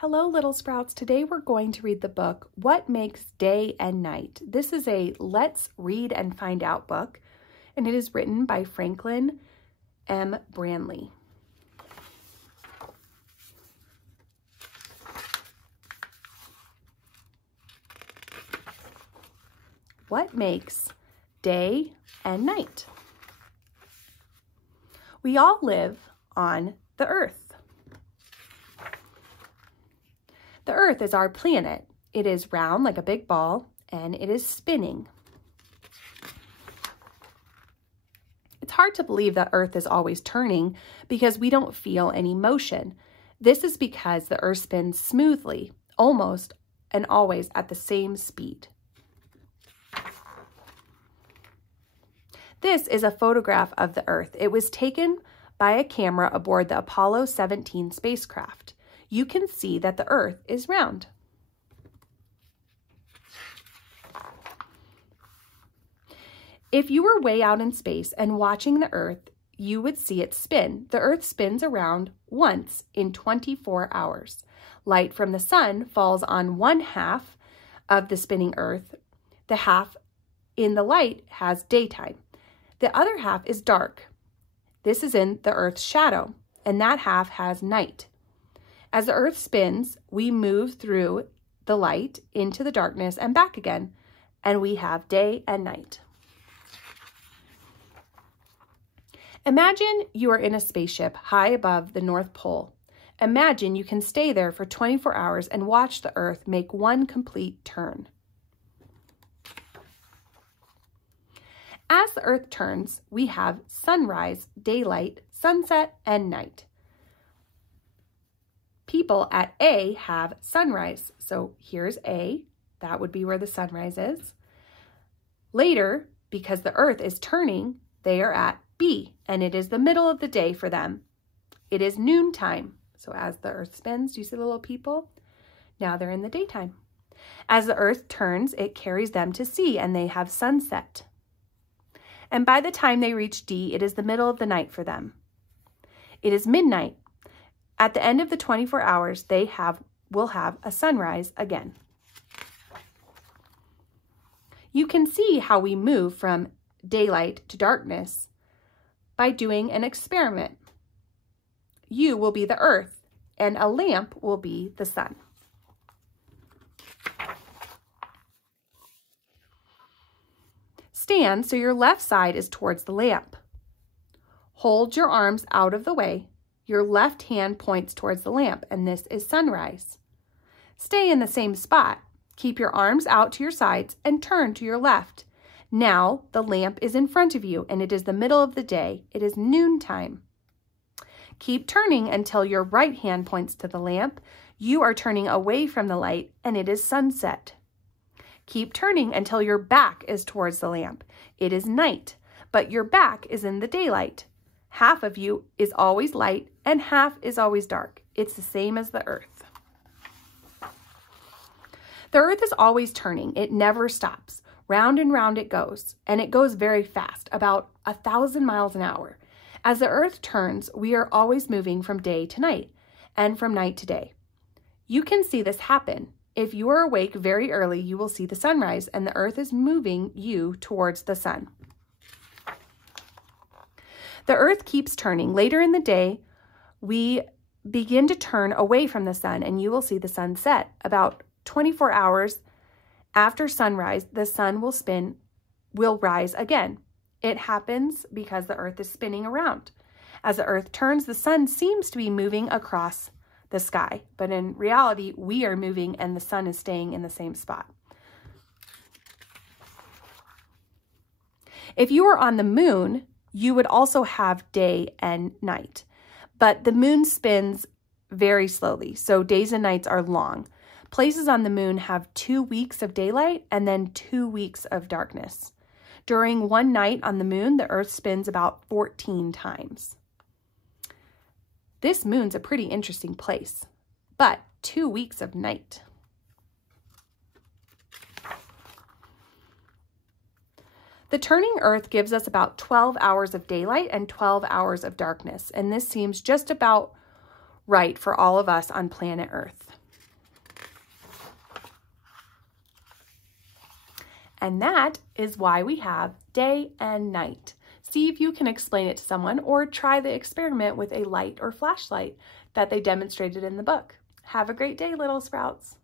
Hello, Little Sprouts. Today we're going to read the book, What Makes Day and Night? This is a Let's Read and Find Out book, and it is written by Franklin M. Branley. What makes day and night? We all live on the earth. The earth is our planet. It is round like a big ball, and it is spinning. It's hard to believe that earth is always turning because we don't feel any motion. This is because the earth spins smoothly, almost and always at the same speed. This is a photograph of the earth. It was taken by a camera aboard the Apollo 17 spacecraft. You can see that the earth is round. If you were way out in space and watching the earth, you would see it spin. The earth spins around once in 24 hours. Light from the sun falls on one half of the spinning earth. The half in the light has daytime. The other half is dark. This is in the earth's shadow, and that half has night. As the earth spins, we move through the light into the darkness and back again, and we have day and night. Imagine you are in a spaceship high above the North Pole. Imagine you can stay there for 24 hours and watch the earth make one complete turn. As the earth turns, we have sunrise, daylight, sunset, and night. People at A have sunrise. So here's A. That would be where the sunrise is. Later, because the earth is turning, they are at B, and it is the middle of the day for them. It is noontime. So as the earth spins, do you see the little people? Now they're in the daytime. As the earth turns, it carries them to C, and they have sunset. And by the time they reach D, it is the middle of the night for them. It is midnight. At the end of the 24 hours, they will have a sunrise again. You can see how we move from daylight to darkness by doing an experiment. You will be the earth, and a lamp will be the sun. Stand so your left side is towards the lamp. Hold your arms out of the way. Your left hand points towards the lamp, and this is sunrise. Stay in the same spot. Keep your arms out to your sides and turn to your left. Now the lamp is in front of you, and it is the middle of the day. It is noontime. Keep turning until your right hand points to the lamp. You are turning away from the light, and it is sunset. Keep turning until your back is towards the lamp. It is night, but your back is in the daylight. Half of you is always light and half is always dark. It's the same as the earth. The earth is always turning. It never stops. Round and round it goes, and it goes very fast, about 1,000 miles an hour. As the earth turns, we are always moving from day to night and from night to day. You can see this happen. If you are awake very early, you will see the sunrise, and the earth is moving you towards the sun. The earth keeps turning. Later in the day, we begin to turn away from the sun, and you will see the sun set. About 24 hours after sunrise, the sun will rise again. It happens because the earth is spinning around. As the earth turns, the sun seems to be moving across the sky, but in reality, we are moving and the sun is staying in the same spot. If you were on the moon, you would also have day and night, but the moon spins very slowly, so days and nights are long. Places on the moon have 2 weeks of daylight and then 2 weeks of darkness. During one night on the moon, the earth spins about 14 times. This moon's a pretty interesting place, but 2 weeks of night. The turning earth gives us about 12 hours of daylight and 12 hours of darkness, and this seems just about right for all of us on planet Earth. And that is why we have day and night. See if you can explain it to someone or try the experiment with a light or flashlight that they demonstrated in the book. Have a great day, little sprouts.